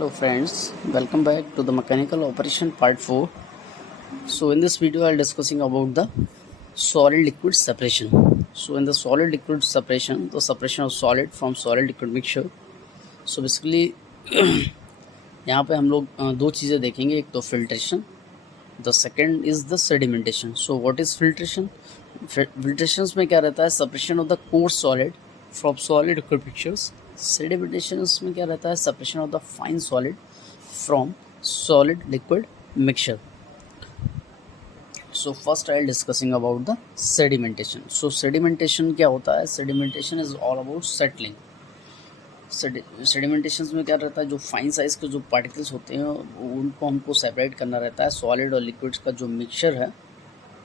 Hello friends, welcome back to the mechanical operation part 4. So in this video I'll discussing about the solid liquid separation. So in the solid liquid separation, the separation of solid from solid liquid mixture. So basically यहाँ पे हम लोग दो चीज़ें देखेंगे, एक तो filtration, the second is the sedimentation. So what is filtration? Filtration में क्या रहता है? Separation of the course solid from solid liquid mixtures. Sedimentation में क्या रहता है? Separation of the fine solid from solid liquid mixture. So first I discussing about the sedimentation. So sedimentation क्या होता है? Sedimentation is all about settling. Sedimentation में क्या रहता है? जो फाइन साइज़ के जो पार्टिकल्स होते हैं उनको हमको सेपरेट करना रहता है सॉलिड और लिक्विड्स का जो मिक्सचर है,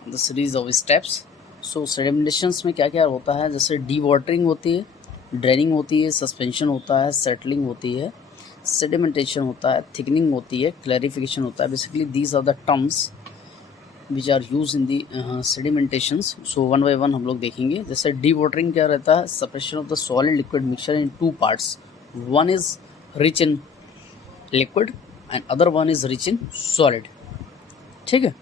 the series of steps. So sedimentation में क्या क्या होता है? जैसे डी वाटरिंग होती है, ड्रेनिंग होती है, सस्पेंशन होता है, सेटलिंग होती है, सेडिमेंटेशन होता है, थिकनिंग होती है, क्लैरिफिकेशन होता है. Basically these are the terms which are use in the sedimentations. So one by one हम लोग देखेंगे. जैसे डी वाटरिंग क्या रहता है? Separation of the solid liquid mixture in two parts. One is rich in liquid and other one is rich in solid. ठीक है.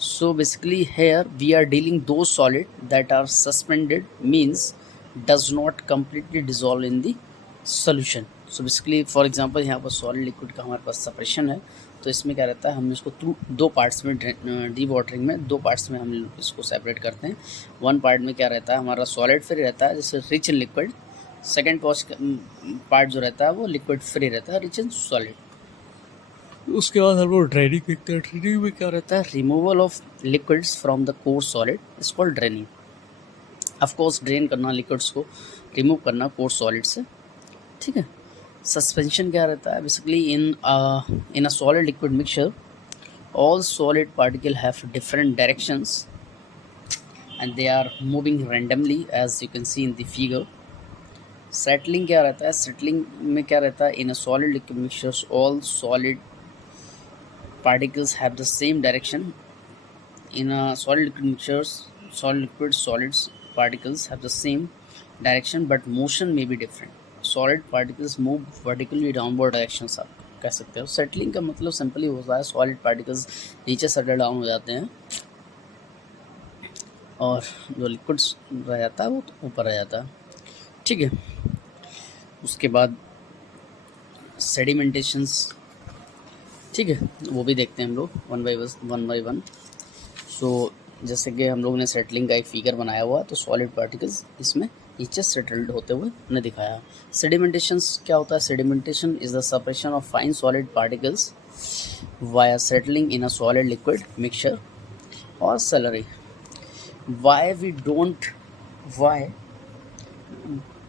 So basically here we are dealing do solid that are suspended, means does not completely dissolve in the solution. So basically for example यहाँ पर solid liquid का हमारे पास separation है, तो इसमें क्या रहता है? हम इसको दो पार्ट्स में, डी वाटरिंग में दो पार्ट्स में हम इसको सेपरेट करते हैं. वन पार्ट में क्या रहता है? हमारा सॉलिड फ्री रहता है, जैसे rich in liquid. Second part जो रहता है वो लिक्विड फ्री रहता है, रिच इन सॉलिड. उसके बाद हम लोग ड्रेनिंग देखते हैं. ड्रेनिंग में क्या रहता है? Removal of liquids from the core solid is called draining. Of course drain करना, लिक्विड्स को रिमूव करना कोर सॉलिड से. ठीक है. सस्पेंशन क्या रहता है? Basically in a solid liquid mixture all solid particle have different directions and they are moving randomly as you can see in the figure. Settling क्या रहता है? सेटलिंग में क्या रहता है? in a solid liquid mixtures all solid particles have the same direction. In a solid liquid mixtures, solid liquid solids particles have the same direction but motion may be different. Solid particles move vertically downward directions, आप कह सकते हो. Settling का मतलब simply होता है solid particles नीचे settle down हो जाते हैं और जो लिक्विड्स रह जाता है वो ऊपर रह जाता है. ठीक है. उसके बाद सेडिमेंटेशंस, ठीक है, वो भी देखते हैं हम लोग वन बाई वन. सो जैसे कि हम लोग ने सेटलिंग का एक फिगर बनाया हुआ, तो सॉलिड पार्टिकल्स इसमें नीचे सेटल्ड होते हुए हमने दिखाया. सेडिमेंटेशंस क्या होता है? Sedimentation is the separation of fine solid particles via settling in a solid liquid mixture और स्लरी. वाई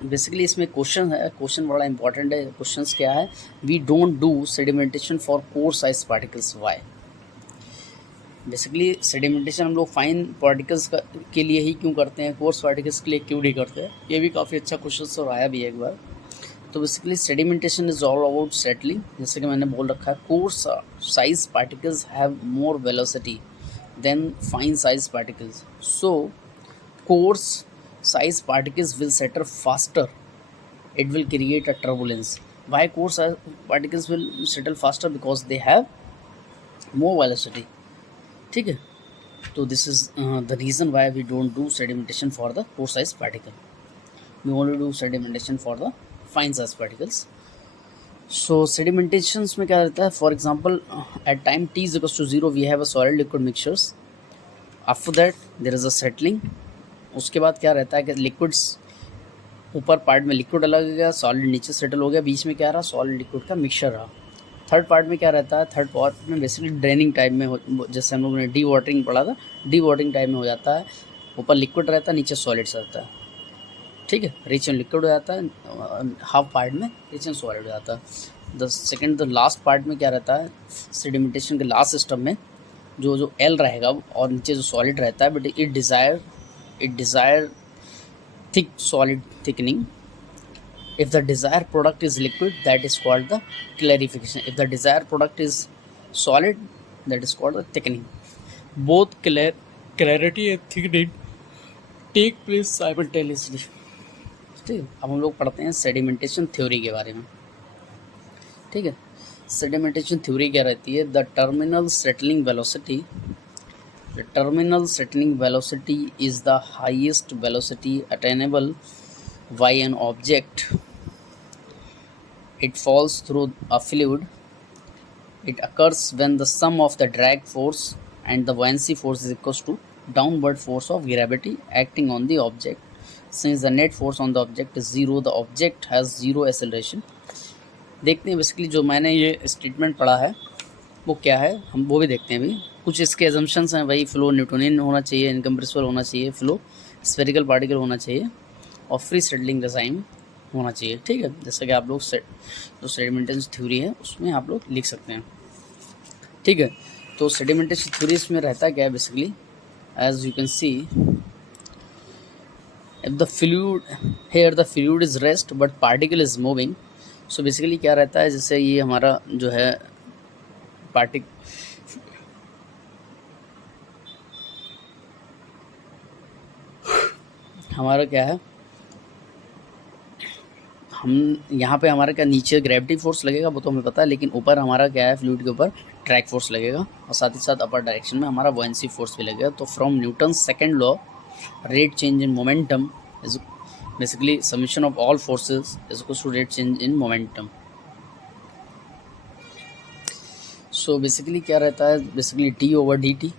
बेसिकली इसमें क्वेश्चन है, क्वेश्चन बड़ा इंपॉर्टेंट है. क्वेश्चंस क्या है? We don't do sedimentation for coarse size particles. Why? Basically sedimentation हम लोग fine particles के लिए ही क्यों करते हैं, कोर्स पार्टिकल्स के लिए क्यों नहीं करते हैं? ये भी काफ़ी अच्छा क्वेश्चन और आया भी है एक बार. तो basically sedimentation is all about settling. जैसे कि मैंने बोल रखा है, coarse size particles have more velocity than fine size particles. So coarse size particles will settle faster. It will create a turbulence. Why coarse particles will settle faster? Because they have more velocity. ठीक है. तो this is the reason why we don't do sedimentation for the coarse size particle. We only do sedimentation for the fine size particles. So sedimentation में क्या रहता है? For example at time t is equals to 0 we have a solid liquid mixtures. After that there is a settling. उसके बाद क्या रहता है कि लिक्विड्स ऊपर पार्ट में लिक्विड अलग हो गया, सॉलिड नीचे सेटल हो गया, बीच में क्या रहा? सॉलिड लिक्विड का मिक्सचर रहा. थर्ड पार्ट में क्या रहता है? थर्ड पार्ट में बेसिकली ड्रेनिंग टाइप में जैसे हम लोगों ने डी वाटरिंग पढ़ा था, डी वाटरिंग टाइप में हो जाता है. ऊपर लिक्विड रहता है, नीचे सॉलिड्स रहता है. ठीक है. रिच इन लिक्विड हो जाता है, हाफ पार्ट में रिच इन सॉलिड हो जाता है. द लास्ट पार्ट में क्या रहता है? सेडिमेंटेशन के लास्ट स्टेप में जो एल रहेगा और नीचे जो सॉलिड रहता है, but it desire thick solid thickening. If the desired product is liquid, that is called the clarification. If the desired product is solid, that is called the thickening. Both clarity and thickening take place simultaneously. ठीक है. अब हम लोग पढ़ते हैं sedimentation theory के बारे में. ठीक है. सेडिमेंटेशन थ्योरी क्या रहती है? The terminal settling velocity is the highest velocity attainable by an object. It falls through a fluid. It occurs when the sum of the drag force and the buoyancy force is equals to downward force of gravity acting on the object. Since the net force on the object is zero, the object has zero acceleration. देखते हैं basically जो मैंने ये statement पढ़ा है वो क्या है, हम वो भी देखते हैं अभी। कुछ इसके एजम्पशंस हैं भाई, फ्लो न्यूटोनियन होना चाहिए, इनकम्प्रेसिबल होना चाहिए, फ्लो स्फेरिकल पार्टिकल होना चाहिए और फ्री सेटलिंग डिज़ाइन होना चाहिए। ठीक है, जैसे कि आप लोग जो सेडिमेंटेशन थ्योरी है उसमें आप लोग लिख सकते हैं। ठीक है, तो सेडिमेंटेशन थ्योरी इसमें रहता क्या है basically, as you can see if the fluid is rest but particle is moving. So basically क्या रहता है, जैसे ये हमारा जो है हमारा क्या है, हम यहाँ पे हमारा क्या नीचे ग्रेविटी फोर्स लगेगा वो तो हमें पता है, लेकिन ऊपर हमारा क्या है, फ्लूइड के ऊपर ड्रैग फोर्स लगेगा और साथ ही साथ अपर डायरेक्शन में हमारा बुओयेंसी फोर्स भी लगेगा। तो from Newton second law, rate change in momentum is basically summation of all forces is equals to rate change in momentum. So basically क्या रहता है, basically d/dt,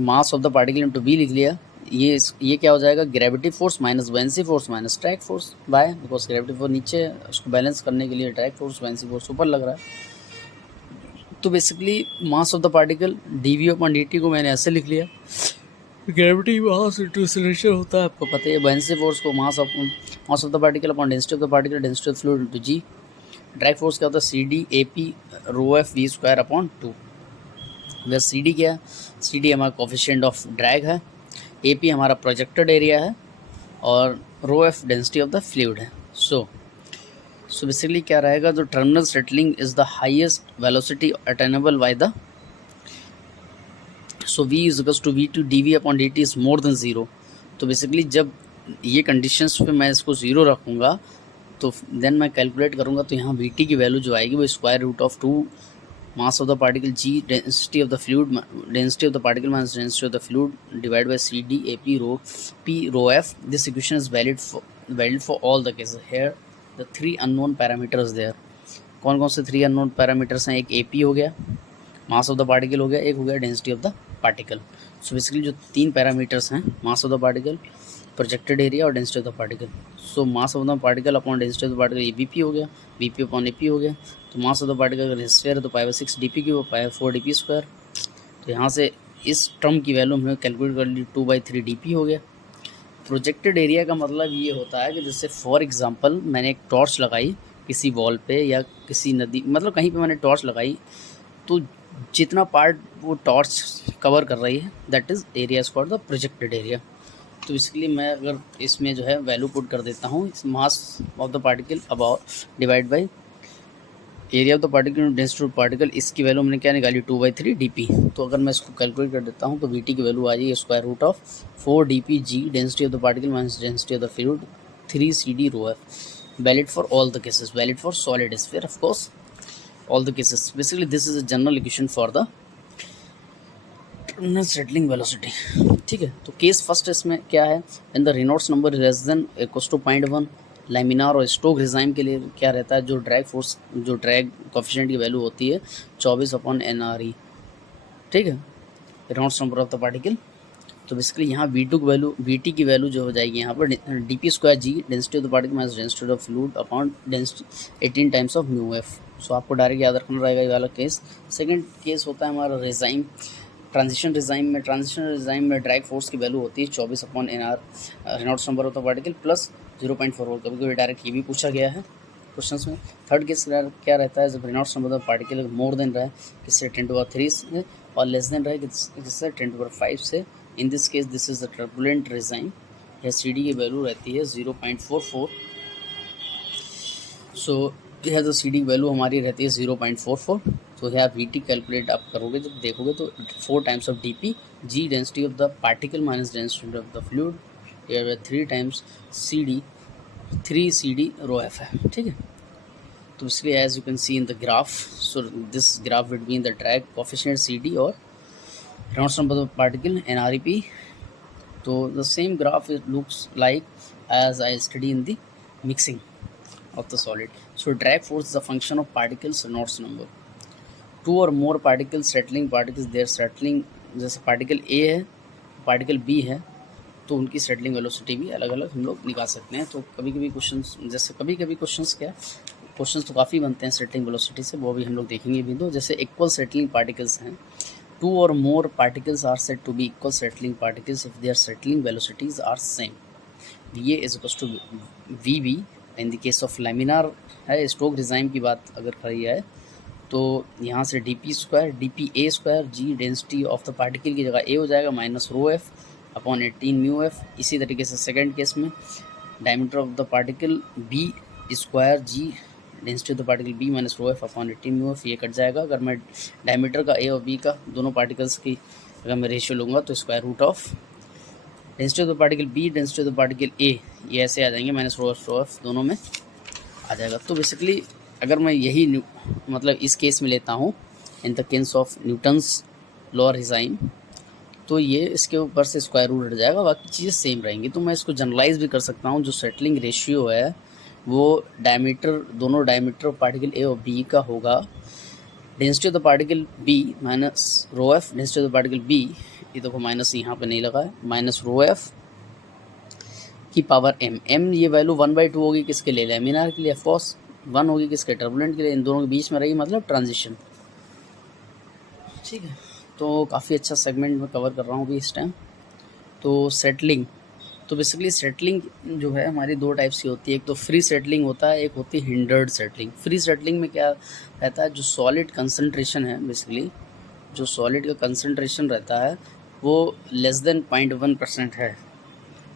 mass of the particle into v लिख लिया। ये क्या हो जाएगा, gravity force minus buoyancy force minus drag force by, because gravity force नीचे है, उसको बैलेंस करने के लिए ड्रैग फोर्स बुओयेंसी फोर्स ऊपर लग रहा है। तो basically mass of the particle dv/dt को मैंने ऐसे लिख लिया, ग्रेविटी मास इनटू एक्सेलरेशन होता है, आपको पता है। बुओयेंसी फोर्स को मास of the particle upon density of the particle, density of fluid into g। Drag force क्या होता है, CD AP ρf v²/2। वह CD क्या है, CD हमारा कोफिशिएंट ऑफ ड्रैग है, AP हमारा प्रोजेक्टेड एरिया है और ρf density of the fluid है। सो बेसिकली क्या रहेगा, जो terminal settling is the highest velocity attainable by the, so v is equals to v2 dv/dt is more than zero. तो basically जब ये कंडीशंस पे मैं इसको ज़ीरो रखूँगा तो देन मैं कैलकुलेट करूँगा, तो यहाँ vt की वैल्यू जो आएगी वो √2 mass of the particle g density of the fluid, density of the particle minus density of the fluid divide by CD AP ρf। This equation is valid for all the cases. Here the 3 unknown parameters there. कौन कौन से 3 unknown parameters हैं, एक AP हो गया, मास of the particle हो गया, एक हो गया density of the particle. So basically जो 3 पैरामीटर्स हैं, mass of the particle, projected area और density of the particle. So mass of the particle upon density of the particle ये BP हो गया, BP/AP हो गया। तो मास ऑफ द पार्टिकल अगर स्फीयर है तो π/6 dp की, वो π/4 dp²। तो यहाँ से इस टर्म की वैल्यू हमने कैलकुलेट कर ली, 2/3 dp हो गया। प्रोजेक्टेड एरिया का मतलब ये होता है कि जैसे फॉर एग्जांपल मैंने एक टॉर्च लगाई किसी वॉल पे या किसी नदी, मतलब कहीं पे मैंने टॉर्च लगाई, तो जितना पार्ट वो टॉर्च कवर कर रही है that is area is called the projected area. तो इसके लिए मैं अगर इसमें जो है वैल्यू पुट कर देता हूँ, इस मास of the particle about divide by area of the particle density of particle, इसकी वैल्यू मैंने क्या निकाली, 2/3 dp। तो अगर मैं इसको कैलकुलेट कर देता हूँ तो vt की वैल्यू आ जाएगी √4 dp g density of the particle minus density of the fluid 3 CD ρf। Valid for all the cases, valid for solid sphere of course, all the cases। Basically this is a general equation for the terminal settling velocity। ठीक है, तो case first इसमें क्या है, when the Reynolds number is less than equals to 0.1, laminar और stock regime के लिए क्या रहता है, जो ड्रैग फोर्स, जो ड्रैग कोफिशिएंट की वैल्यू होती है 24/NRE। ठीक है, Reynolds number of the particle. तो बेसिकली यहाँ vt की वैल्यू जो हो जाएगी यहाँ पर dp² density of the particle minus density of fluid upon density 18 times of μf। सो आपको डायरेक्ट याद रखना रहेगा ये वाला केस। सेकंड केस होता है हमारा रिजाइम, ट्रांजिशन रिजाइम में ड्रैग फोर्स की वैल्यू होती है 24/NR, Reynolds number of the particle plus 0.4। कभी कभी डायरेक्ट ये भी पूछा गया है क्वेश्चंस में। थर्ड केस क्या रहता है, जब Reynolds number of the particle more than रहा है किससे, 10⁻³ से, और लेस देन रहा है किससे, 10⁻5 से। In this case this is the turbulent regime. यह CD की वैल्यू रहती है 0.44। सो यह जो CD की वैल्यू हमारी रहती है 0.44। तो यह vt कैलकुलेट आप करोगे, जब देखोगे तो 4 times of dp g density of the particle minus density of the fluid या 3 टाइम्स CD 3 CD ρf है। ठीक है, तो इसलिए as you can see in the graph, so this graph would be in the drag coefficient CD और Reynolds number of particle NREP. तो the same graph it looks like as I study in the mixing of the solid. So drag force is a function of particles Reynolds number. Two or more particles settling particles they are settling, जैसे particle A है particle B है तो उनकी settling velocity भी अलग अलग हम लोग निकाल सकते हैं. तो कभी कभी क्वेश्चंस, जैसे कभी कभी क्वेश्चंस क्या क्वेश्चंस तो काफ़ी बनते हैं सेटलिंग वेलोसिटी से, वो भी हम लोग देखेंगे भी. तो जैसे इक्वल सेटलिंग पार्टिकल्स हैं, two or more particles are said to be equal settling particles if their settling velocities are same. Va is equals to Vb in the case of laminar है. स्टोक डिज़ाइन की बात अगर करी जाए तो यहाँ से dpa² g density of the particle की जगह a हो जाएगा -ρf/18 μf. इसी तरीके से सेकंड केस में diameter of the particle b² g density of the particle b -ρf/18 μf. ये कट जाएगा. अगर मैं डायमीटर का a और b का दोनों पार्टिकल्स की अगर मैं रेशियो लूँगा तो square root of density of the particle b density of the particle a ये ऐसे आ जाएंगे -ρf दोनों में आ जाएगा. तो बेसिकली अगर मैं यही मतलब इस केस में लेता हूँ in the case of Newton's law design, तो ये इसके ऊपर से स्क्वायर रूट हट जाएगा, बाकी चीज़ें सेम रहेंगी. तो मैं इसको जनरलाइज भी कर सकता हूँ. जो सेटलिंग रेशियो है वो डायमीटर, दोनों डायमीटर ऑफ पार्टिकल A और B का होगा density of the particle B -ρf density of the particle B, ये देखो माइनस यहाँ पे नहीं लगा है, -ρf की पावर m ये वैल्यू 1/2 होगी किसके लिए, लैमिनार के लिए. ऑफकोर्स 1 होगी किसके, टर्बुलेंट के लिए. इन दोनों के बीच में रही मतलब ट्रांजिशन. ठीक है, तो काफ़ी अच्छा सेगमेंट में कवर कर रहा हूँ अभी इस टाइम. तो सेटलिंग, तो बेसिकली सेटलिंग जो है हमारी दो टाइप्स की होती है. एक तो फ्री सेटलिंग होता है, एक होती है हिंडर्ड सेटलिंग. फ्री सेटलिंग में क्या रहता है, जो सॉलिड कंसंट्रेशन है, बेसिकली जो सॉलिड का कंसंट्रेशन रहता है वो लेस देन 0.1% है.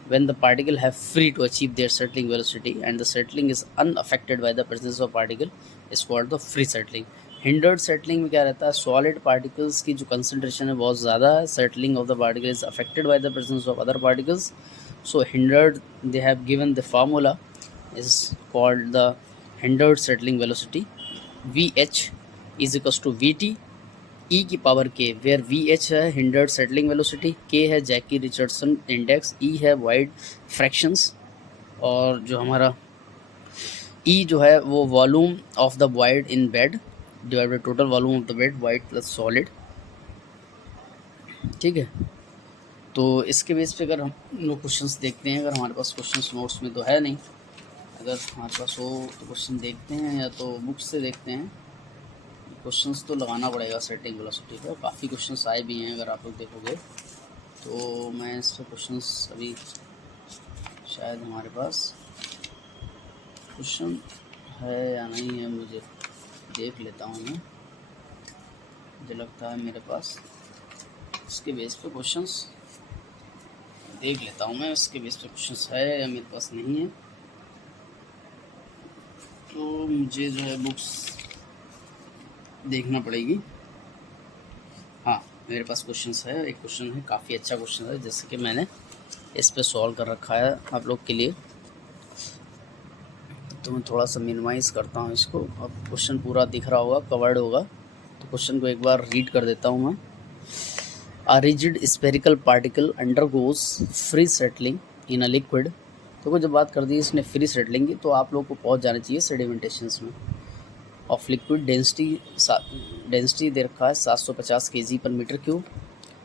when the particle have free to achieve their settling velocity and the settling is unaffected by the presence of particle is called the free settling. hindered settling में क्या रहता है, solid particles की जो concentration है बहुत ज़्यादा है, settling of the particle is affected by the presence of other particles. So hindered, they have given the formula is called the hindered settling velocity. Vh is equals to Vt E की power k, where VH है hindered settling velocity, k है जैकी Richardson index, E है wide fractions, और जो हमारा E जो है वो volume of the wide in bed divide by total volume of the bed wide plus solid. ठीक है, तो इसके बेस पे अगर हम लोग क्वेश्चंस देखते हैं, अगर हमारे पास क्वेश्चंस नोट्स में तो है नहीं, अगर हमारे पास हो तो क्वेश्चन देखते हैं या तो बुक्स से देखते हैं. क्वेश्चंस तो लगाना पड़ेगा सेटिंग वेलोसिटी पे, काफ़ी क्वेश्चंस आए भी हैं अगर आप लोग देखोगे तो. मैं इस पर क्वेश्चंस अभी शायद हमारे पास क्वेश्चन है या नहीं है, मुझे देख लेता हूँ मैं, मुझे लगता है मेरे पास इसके बेस पे क्वेश्चंस देख लेता हूँ मैं, इसके बेस पे क्वेश्चंस है या मेरे पास नहीं है. तो मुझे जो है बुक्स देखना पड़ेगी. हाँ, मेरे पास क्वेश्चंस है, एक क्वेश्चन है काफ़ी अच्छा क्वेश्चन है, जैसे कि मैंने इस पे सॉल्व कर रखा है आप लोग के लिए. तो मैं थोड़ा सा मिनिमाइज़ करता हूँ इसको, अब क्वेश्चन पूरा दिख रहा होगा, कवर्ड होगा. तो क्वेश्चन को एक बार रीड कर देता हूँ मैं. A rigid spherical particle undergoes free settling in a liquid. तो जब बात कर दी इसने फ्री सेटलिंग की, तो आप लोग को पहुँच जाना चाहिए सेडिमेंटेशंस में. ऑफ लिक्विड डेंसिटी दे रखा है 750 kg/m³.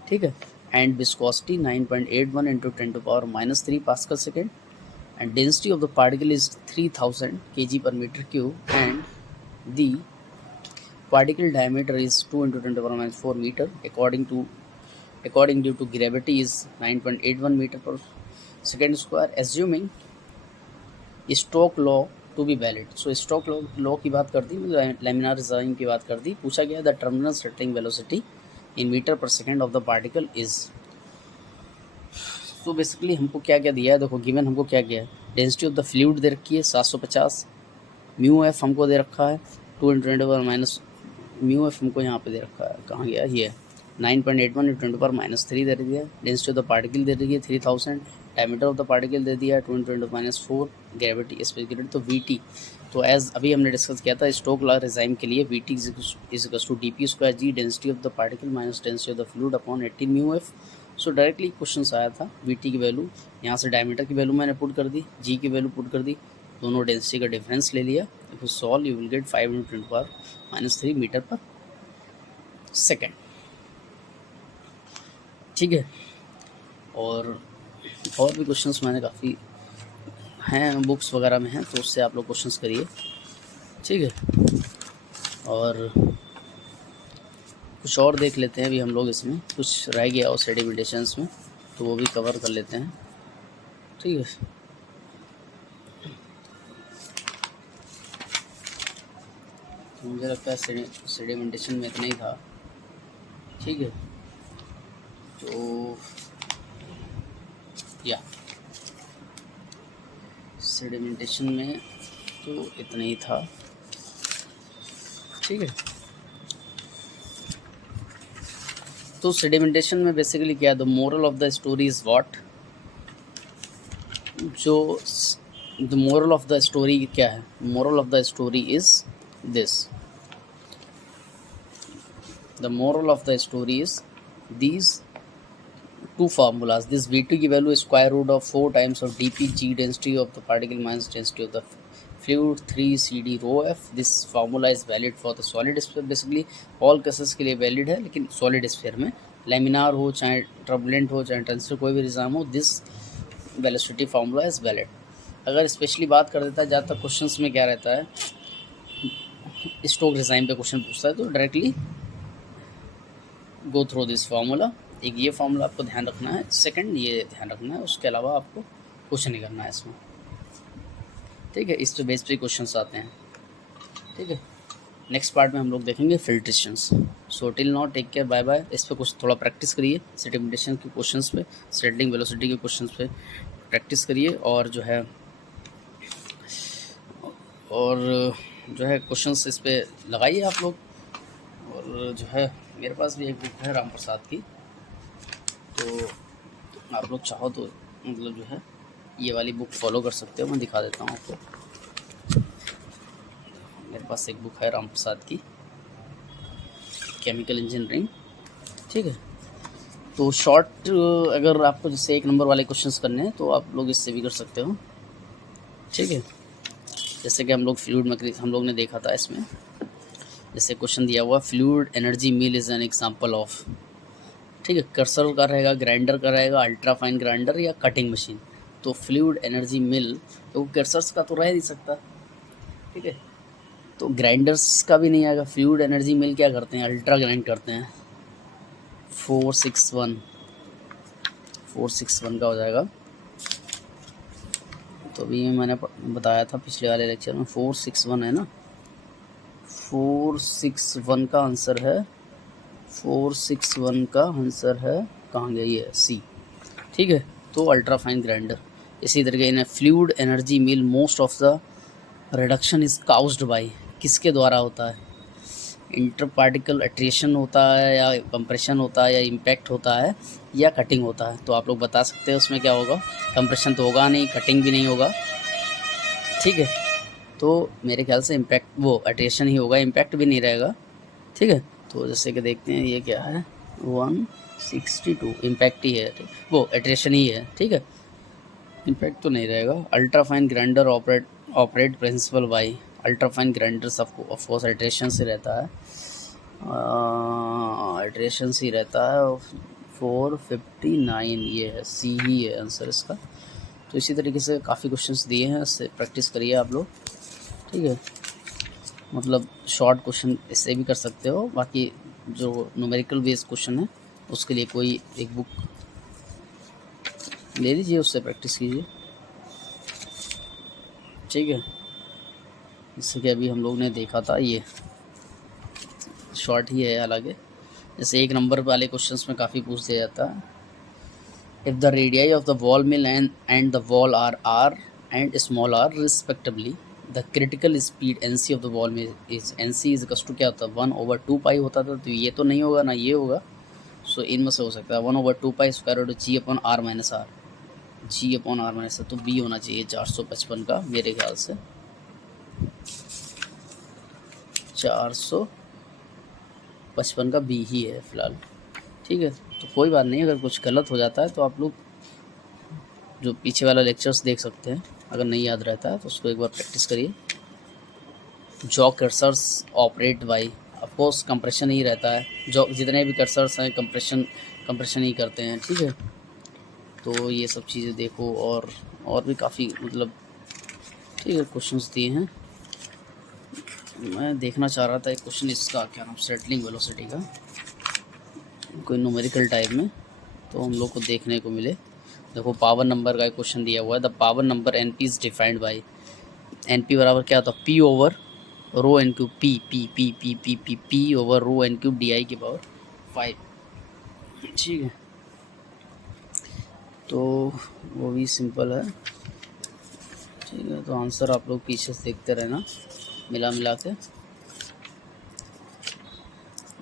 ठीक है, and viscosity 9.81 × 10⁻³ pascal second, and density of the particle is 3000 kg/m³ and the particle diameter is 2 × 10⁻⁴ meter. According due to gravity is 9.81 meter/s², assuming Stokes law to be valid. So Stokes law की बात कर दी, laminar design की बात कर दी. पूछा गया the terminal settling velocity in metre per second of the particle is. तो बेसिकली हमको क्या क्या दिया है, देखो गिवन हमको क्या किया है, डेंसिटी ऑफ द फ्लूइड दे रखी है 750, μf हमको दे रखा है 2 × 10⁻⁻, μf हमको यहाँ पे दे रखा है, कहाँ गया ये 9.81 × 10⁻³ दे रही है. डेंसिटी ऑफ द पार्टिकल दे रही है 3000, डायमीटर ऑफ द पार्टिकल दे दिया 20 - 4 ग्रेविटी स्पेसिफिक तो वीटी। तो एज अभी हमने डिस्कस किया था स्टोक लॉ रेजाइम के लिए VT is to D P square G density of the particle minus density of the fluid upon 18 mu F. So directly question आया था वीटी की वैल्यू, यहाँ से डायमीटर की वैल्यू मैंने पुट कर दी, जी की वैल्यू पुट कर दी, दोनों डेंसिटी का डिफरेंस ले लिया। If you solve you will get 5 × 10⁻³ metre पर सेकेंड। ठीक है, और भी क्वेश्चंस मैंने काफ़ी हैं बुक्स वगैरह में हैं, तो उससे आप लोग क्वेश्चंस करिए। ठीक है, और कुछ और देख लेते हैं अभी हम लोग, इसमें कुछ रह गया और सेडिमेंटेशंस में, तो वो भी कवर कर लेते हैं। ठीक है, तो मुझे लगता है सेडिमेंटेशन में इतना ही था। ठीक है, तो या सेडिमेंटेशन में तो इतना ही था। ठीक है, तो सेडिमेंटेशन में बेसिकली क्या है, the moral of the story is what, जो the moral of the story क्या है, moral of the story is this, the moral of the story is these two formulas. This V2 की value square root of 4 times of D P G density of the particle minus density of the fluid 3 CD rho F. This formula is valid for the solid sphere, basically all cases के लिए valid है, लेकिन solid sphere में laminar हो चाहे turbulent हो चाहे tensor कोई भी निज़ाम हो, this velocity formula is valid. अगर स्पेशली बात कर देता है, ज़्यादातर क्वेश्चंस में क्या रहता है, स्टोक रेजाइम पे क्वेश्चन पूछता है, तो directly go through this formula. एक ये फार्मूला आपको ध्यान रखना है, सेकंड ये ध्यान रखना है, उसके अलावा आपको कुछ नहीं करना है इसमें। ठीक है, इस पे बेस पे क्वेश्चंस आते हैं। ठीक है, नेक्स्ट पार्ट में हम लोग देखेंगे filtrations. So till now take care, bye bye. इस पे कुछ थोड़ा प्रैक्टिस करिए, सेडिमेंटेशन के क्वेश्चंस पे, सेटलिंग वेलोसिटी के क्वेश्चंस पे प्रैक्टिस करिए, और जो है क्वेश्चंस इस पे लगाइए आप लोग। और जो है मेरे पास भी एक बुक है राम प्रसाद की, तो आप लोग चाहो तो मतलब जो है ये वाली बुक फॉलो कर सकते हो। मैं दिखा देता हूँ आपको, मेरे पास एक बुक है राम प्रसाद की, केमिकल इंजीनियरिंग। ठीक है, तो शॉर्ट अगर आपको जैसे 1 नंबर वाले क्वेश्चंस करने हैं तो आप लोग इससे भी कर सकते हो। ठीक है, जैसे कि हम लोग फ्लूइड मैकेनिक्स हम लोग ने देखा था, इसमें जैसे क्वेश्चन दिया हुआ fluid energy mill is an example of. ठीक है, कर्सर का रहेगा, ग्राइंडर का रहेगा, अल्ट्रा फाइन ग्राइंडर या कटिंग मशीन। तो फ्लूइड एनर्जी मिल तो कर्सर्स का तो रह नहीं सकता। ठीक है, तो ग्राइंडर्स का भी नहीं आएगा। फ्लूइड एनर्जी मिल क्या करते हैं, अल्ट्रा ग्राइंड करते हैं। 461 का हो जाएगा। तो अभी मैंने बताया था पिछले वाले लेक्चर में 461 है ना, 461 का आंसर है, 461 का आंसर है, कहाँ गया ये, सी। ठीक है, तो अल्ट्रा फाइन ग्राइंडर। इसी तरीके इन fluid energy mill most of the reduction is caused bye, किसके द्वारा होता है, इंटर पार्टिकल एट्रेशन होता है या कंप्रेशन होता है या इम्पैक्ट होता है या कटिंग होता है। तो आप लोग बता सकते हैं उसमें क्या होगा, कंप्रेशन तो होगा नहीं, कटिंग भी नहीं होगा। ठीक है, तो मेरे ख्याल से इम्पैक्ट वो एट्रेशन ही होगा, इम्पैक्ट भी नहीं रहेगा। ठीक है, तो जैसे कि देखते हैं ये क्या है, 162 इम्पैक्ट ही है, वो एट्रेशन ही है। ठीक है, इम्पैक्ट तो नहीं रहेगा। Ultra fine grinder operate principle by, ultra fine grinder सबको ऑफकोर्स एट्रेशन से रहता है, एट्रेशन से रहता है। 459 ये है, सी ही है आंसर इसका। तो इसी तरीके से काफ़ी क्वेश्चंस दिए हैं, इससे प्रैक्टिस करिए आप लोग। ठीक है, मतलब शॉर्ट क्वेश्चन इससे भी कर सकते हो, बाकी जो न्यूमेरिकल बेस्ड क्वेश्चन है उसके लिए कोई एक बुक ले लीजिए, उससे प्रैक्टिस कीजिए। ठीक है, जैसे कि अभी हम लोग ने देखा था, ये शॉर्ट ही है, हालांकि जैसे 1 नंबर वाले क्वेश्चंस में काफ़ी पूछ दिया जाता है। If the radii of the ball mill and the ball R and small r respectively, the critical speed N C of the ball mill is N C is कस टू क्या होता है, 1/2 पाई होता था। तो ये तो नहीं होगा ना, ये होगा। सो इनमें से हो सकता है 1/2 pi square root G upon R minus R. G/R - तो B होना चाहिए 455 का मेरे ख्याल से। 455 का B ही है फ़िलहाल। ठीक है, तो कोई बात नहीं, अगर कुछ गलत हो जाता है तो आप लोग जो पीछे वाला लेक्चर्स देख सकते हैं, अगर नहीं याद रहता है तो उसको एक बार प्रैक्टिस करिए। Jaw crushers operate by, of course compression ही रहता है, जो जितने भी कर्सर्स हैं कंप्रेशन ही करते हैं। ठीक है, तो ये सब चीज़ें देखो, और भी काफ़ी मतलब ठीक है क्वेश्चंस दिए हैं। मैं देखना चाह रहा था एक क्वेश्चन इसका, क्या नाम, सेटलिंग वेलोसिटी का, कोई न्यूमेरिकल टाइप में, तो हम लोग को देखने को मिले। देखो पावर नंबर का एक क्वेश्चन दिया हुआ है, the power number NP is defined by, NP बराबर क्या होता है, P ओवर रो एन क्यूब, P ओवर रो एन क्यूब DI की पावर 5। ठीक है, तो वो भी सिंपल है। ठीक है, तो आंसर आप लोग पीछे से देखते रहना मिला के।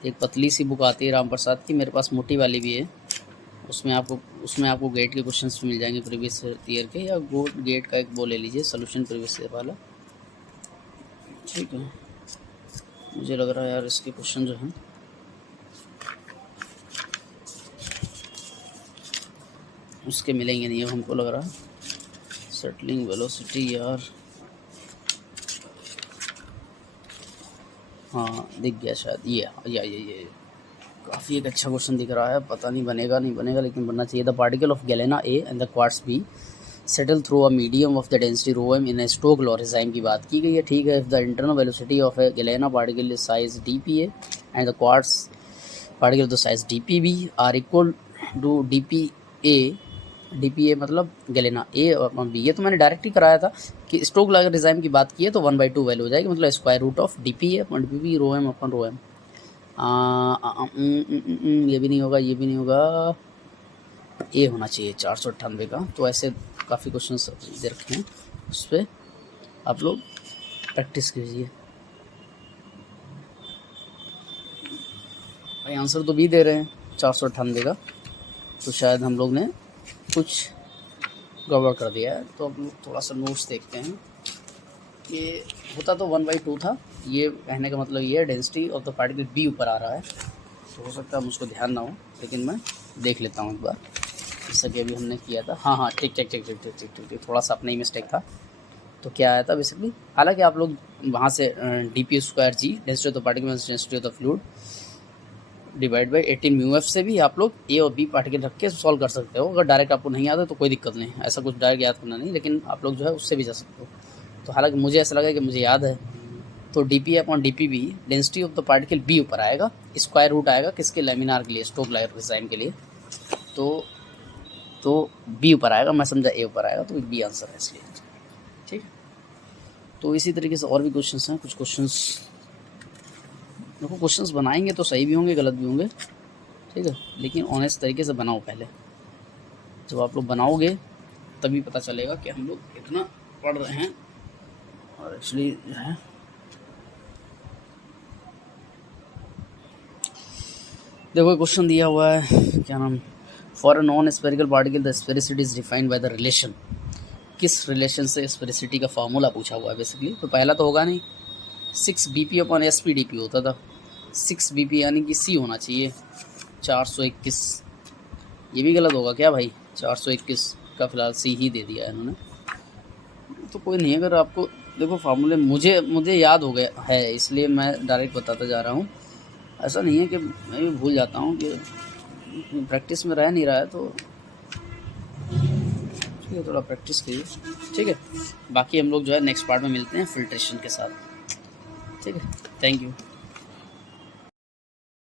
एक पतली सी बुक आती है राम प्रसाद की, मेरे पास मोटी वाली भी है, उसमें आपको गेट के क्वेश्चंस मिल जाएंगे प्रीवियस ईयर के, या गेट का एक वो ले लीजिए सोल्यूशन प्रीवियस ईयर वाला। ठीक है, मुझे लग रहा है यार इसके क्वेश्चन जो हैं उसके मिलेंगे नहीं, अब हमको लग रहा है। सेटलिंग वेलोसिटी यार, हाँ दिख गया शायद, ये काफ़ी एक अच्छा क्वेश्चन दिख रहा है, पता नहीं बनेगा नहीं बनेगा, लेकिन बनना चाहिए। The particle of galena A and the quartz B settle through a medium of the density ρm in a stoke law regime की बात की गई है। ठीक है, the internal velocity of a galena particle size dPa and the quartz particle of the size dPb are equal to dPa मतलब galena A और B। ये तो मैंने डायरेक्ट ही कराया था कि स्टोक लॉ रिजाइम की बात की है तो 1/2 वैल्यू हो जाएगी, मतलब square root of dPa upon dPb ρm upon ρm। ये भी नहीं होगा, ये भी नहीं होगा, ए होना चाहिए 498 का। तो ऐसे काफ़ी क्वेश्चन दे रखे हैं, उस पर आप लोग प्रैक्टिस कीजिए। भाई आंसर तो भी दे रहे हैं 498 का, तो शायद हम लोग ने कुछ गड़बड़ कर दिया है। तो अब लोग थोड़ा सा नोट्स देखते हैं कि होता तो 1/2 था, ये कहने का मतलब ये है density of the particle B ऊपर आ रहा है, तो हो सकता है मुझको ध्यान ना हो, लेकिन मैं देख लेता हूँ एक बार, जैसा कि अभी हमने किया था। हाँ ठीक, थोड़ा सा अपना ही मिस्टेक था। तो क्या आया था बेसिकली, हालांकि आप लोग वहाँ से dP²G density of the particle density of the fluid divide by 18 μF से भी आप लोग A और B पार्टिकल रख के सॉल्व कर सकते हो। अगर डायरेक्ट आपको नहीं आता तो कोई दिक्कत नहीं, ऐसा कुछ डायरेक्ट याद करना नहीं, लेकिन आप लोग जो है उससे भी जा सकते हो। तो हालांकि मुझे ऐसा लगा कि मुझे याद है, तो dPa upon dPb density of the particle B ऊपर आएगा, स्क्वायर रूट आएगा किसके, लैमिनार के लिए, स्टोक रिजाइम के लिए, तो B ऊपर आएगा, मैं समझा A ऊपर आएगा, तो B आंसर है इसलिए। ठीक है, तो इसी तरीके से और भी क्वेश्चंस हैं, कुछ क्वेश्चंस देखो, क्वेश्चंस बनाएंगे तो सही भी होंगे गलत भी होंगे, ठीक है, लेकिन ऑनेस्ट तरीके से बनाओ पहले। जब आप लोग बनाओगे तभी पता चलेगा कि हम लोग इतना पढ़ रहे हैं, और एक्चुअली जो है देखो क्वेश्चन दिया हुआ है, क्या नाम, for a non spherical particle the sphericity is defined by the relation, किस रिलेशन से स्फेरिसिटी का फार्मूला पूछा हुआ है बेसिकली। तो पहला तो होगा नहीं, 6 BP अपॉन SPDP होता था, 6 BP यानी कि C होना चाहिए 421, ये भी गलत होगा क्या भाई, 421 का फिलहाल C ही दे दिया है इन्होंने, तो कोई नहीं। अगर आपको देखो फार्मूले मुझे याद हो गया है, इसलिए मैं डायरेक्ट बताता जा रहा हूँ, ऐसा नहीं है कि मैं भी भूल जाता हूँ, कि प्रैक्टिस में रह नहीं रहा है, तो ठीक है थोड़ा प्रैक्टिस कीजिए। ठीक है, बाकी हम लोग जो है नेक्स्ट पार्ट में मिलते हैं फिल्ट्रेशन के साथ। ठीक है, थैंक यू।